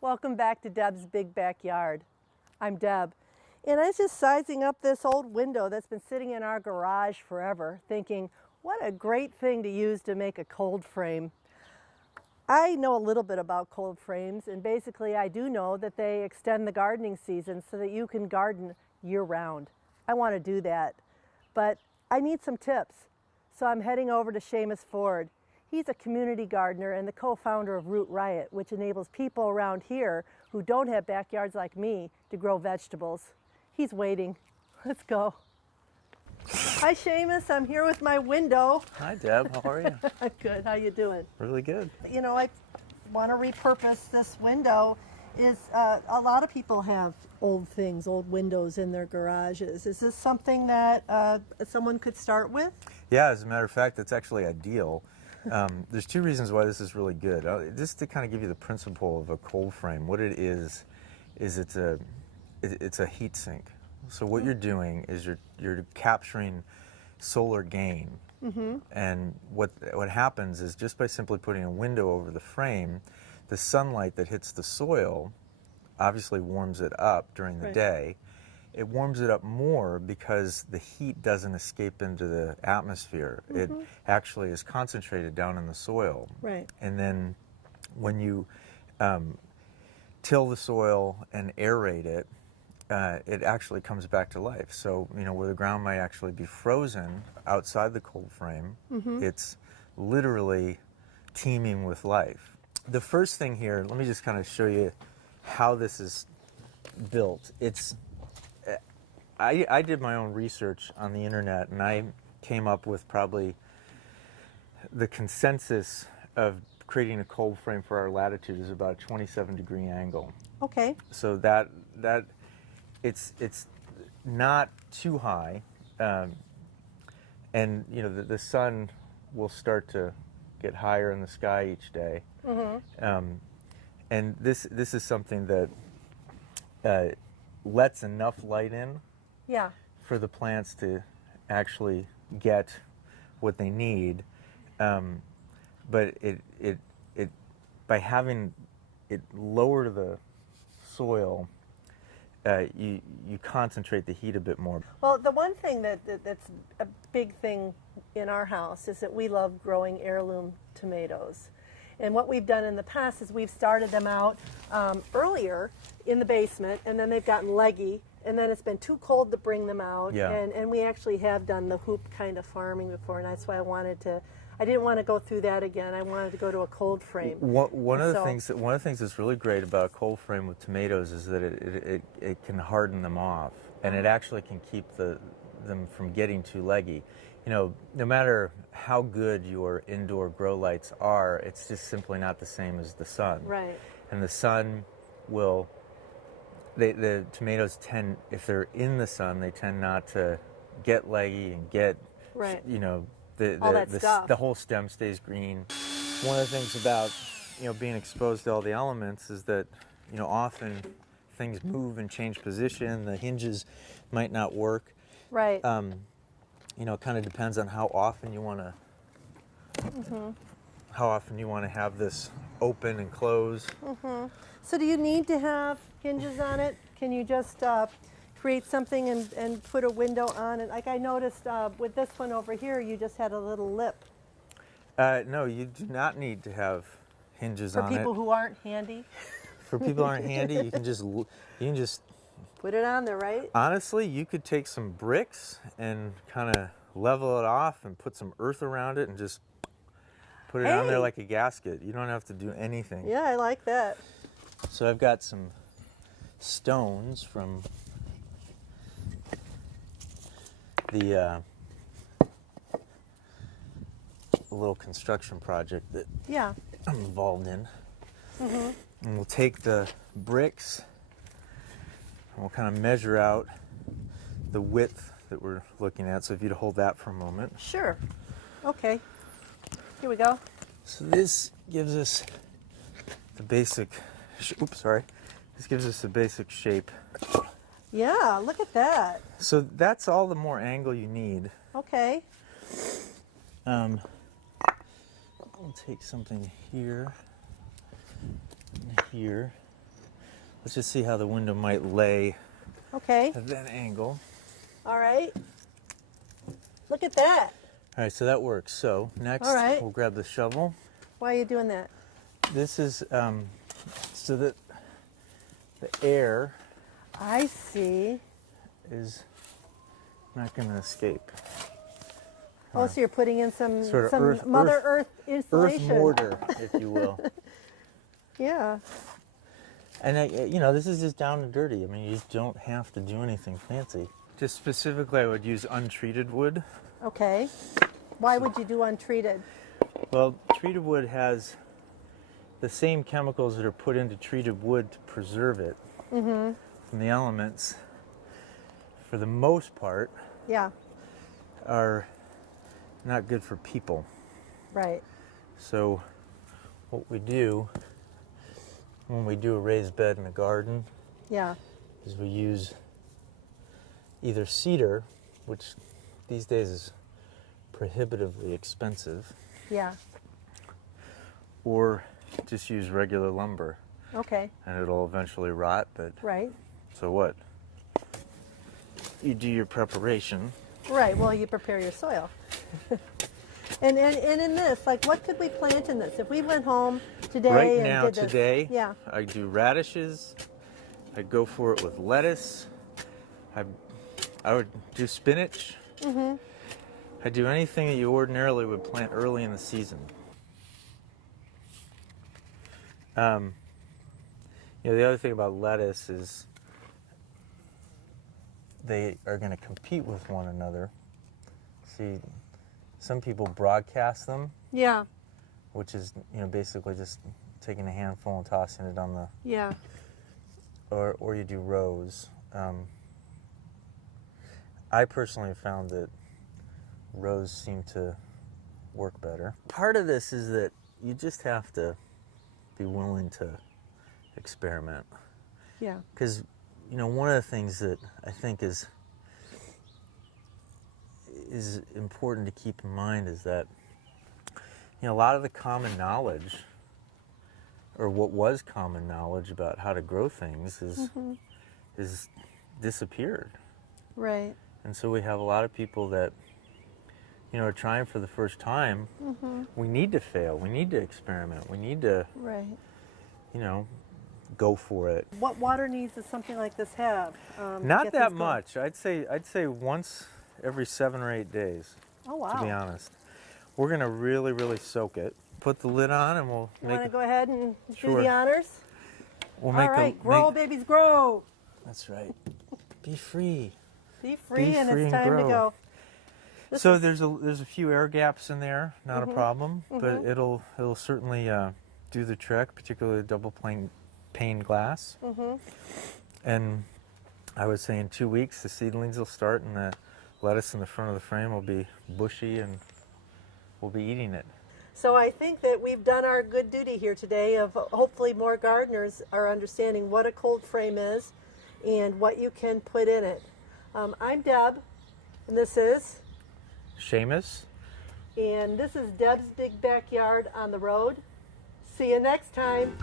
Welcome back to Deb's Big Backyard. I'm Deb, and I was just sizing up this old window that's been sitting in our garage forever, thinking, what a great thing to use to make a cold frame. I know a little bit about cold frames, and basically I do know that they extend the gardening season so that you can garden year-round. I want to do that, but I need some tips. So I'm heading over to Seamus Ford. He's a community gardener and the co-founder of Root Riot, which enables people around here who don't have backyards like me to grow vegetables. He's waiting. Let's go. Hi, Seamus. I'm here with my window. Hi, Deb. How are you? I'm good. How you doing? Really good. You know, I want to repurpose this window. A lot of people have old things, old windows in their garages. Is this something that someone could start with? Yeah, as a matter of fact, it's actually ideal. There's two reasons why this is really good. Just to kind of give you the principle of a cold frame, what it is it's a heat sink. So what you're doing is you're capturing solar gain. Mm-hmm. And what happens is just by simply putting a window over the frame, the sunlight that hits the soil obviously warms it up during the day. It warms it up more because the heat doesn't escape into the atmosphere. Mm-hmm. It actually is concentrated down in the soil. Right. And then when you till the soil and aerate it, it actually comes back to life. So, you know, where the ground might actually be frozen outside the cold frame, mm-hmm. it's literally teeming with life. The first thing here, let me just kind of show you how this is built. I did my own research on the internet, and I came up with probably the consensus of creating a cold frame for our latitude is about a 27-degree angle. Okay. So that it's not too high, and you know the sun will start to get higher in the sky each day. Mm-hmm. And this is something that lets enough light in for the plants to actually get what they need. But it by having it lower to the soil, you concentrate the heat a bit more. Well, the one thing that's a big thing in our house is that we love growing heirloom tomatoes. And what we've done in the past is we've started them out earlier in the basement, and then they've gotten leggy, and then it's been too cold to bring them out. Yeah. And we actually have done the hoop kind of farming before, and that's why I didn't want to go through that again. I wanted to go to a cold frame. One of the things that's really great about a cold frame with tomatoes is that it can harden them off, and it actually can keep them from getting too leggy. You know, no matter how good your indoor grow lights are, it's just simply not the same as the sun. Right. And the sun will, the tomatoes tend, if they're in the sun, they tend not to get leggy and get, you know, the whole stem stays green. One of the things about, you know, being exposed to all the elements is that, you know, often things move and change position. The hinges might not work. Right. You know, it kind of depends on how often you want to have this open and close. Mm-hmm. So do you need to have hinges on it? Can you just create something and put a window on it? Like I noticed with this one over here, you just had a little lip. No, you do not need to have hinges on it. For people who aren't handy? For people who aren't handy, you can just put it on there, right? Honestly, you could take some bricks and kind of level it off and put some earth around it and just put it on there like a gasket. You don't have to do anything. Yeah, I like that. So I've got some stones from the little construction project that I'm involved in. Mm-hmm. And we'll take the bricks and we'll kind of measure out the width that we're looking at. So if you'd hold that for a moment. Sure. Okay. Here we go. So this gives us the basic, this gives us the basic shape. Yeah, look at that. So that's all the more angle you need. Okay. I'll take something here and here. let's just see how the window might lay Okay. at that angle. All right. Look at that. All right, so that works. So next, All right. we'll grab the shovel. Why are you doing that? This is so that the air I see. is not going to escape. Oh, so you're putting in some Sort of Mother Earth Earth insulation. mortar, if you will. Yeah. And this is just down and dirty. I mean, you just don't have to do anything fancy. Just specifically, I would use untreated wood. Okay. Why would you do untreated? Well, treated wood has the same chemicals that are put into treated wood to preserve it from the elements. For the most part, Yeah. are not good for people. Right. So what we do when we do a raised bed in a garden Yeah. is we use either cedar, which these days is prohibitively expensive, Yeah. or just use regular lumber, Okay. and it'll eventually rot, but Right. so what? You do your preparation. Right. Well, you prepare your soil. and in this, like, what could we plant in this? If we went home today Right and now, did this, today, yeah. I do radishes. I go for it with lettuce. I would do spinach. I do anything that you ordinarily would plant early in the season. The other thing about lettuce is they are going to compete with one another. See, some people broadcast them, Yeah. which is basically just taking a handful and tossing it on the, Yeah. or you do rows. I personally have found that rows seem to work better. Part of this is that you just have to be willing to experiment. Yeah. Because, one of the things that I think is important to keep in mind is that, a lot of the common knowledge, or what was common knowledge about how to grow things is disappeared. Right. And so we have a lot of people that, are trying for the first time. We need to fail. We need to experiment. We need to, Right. go for it. What water needs does something like this have? To Not get that these going? much. I'd say once every 7 or 8 days. Oh, wow. To be honest, we're gonna really, really soak it. Put the lid on, and we'll You make. want to go ahead and do Sure. the honors? We'll All make right. Grow, babies, grow. That's right. Be free. Be free, and free it's and time to grow. go. This So is- there's a few air gaps in there, not a problem, but it'll certainly do the trick, particularly double pane glass. And I would say in 2 weeks the seedlings will start, and the lettuce in the front of the frame will be bushy, and we'll be eating it. So I think that we've done our good duty here today of hopefully more gardeners are understanding what a cold frame is and what you can put in it. I'm Deb, and this is Seamus. Deb's Big Backyard on the Road. See you next time.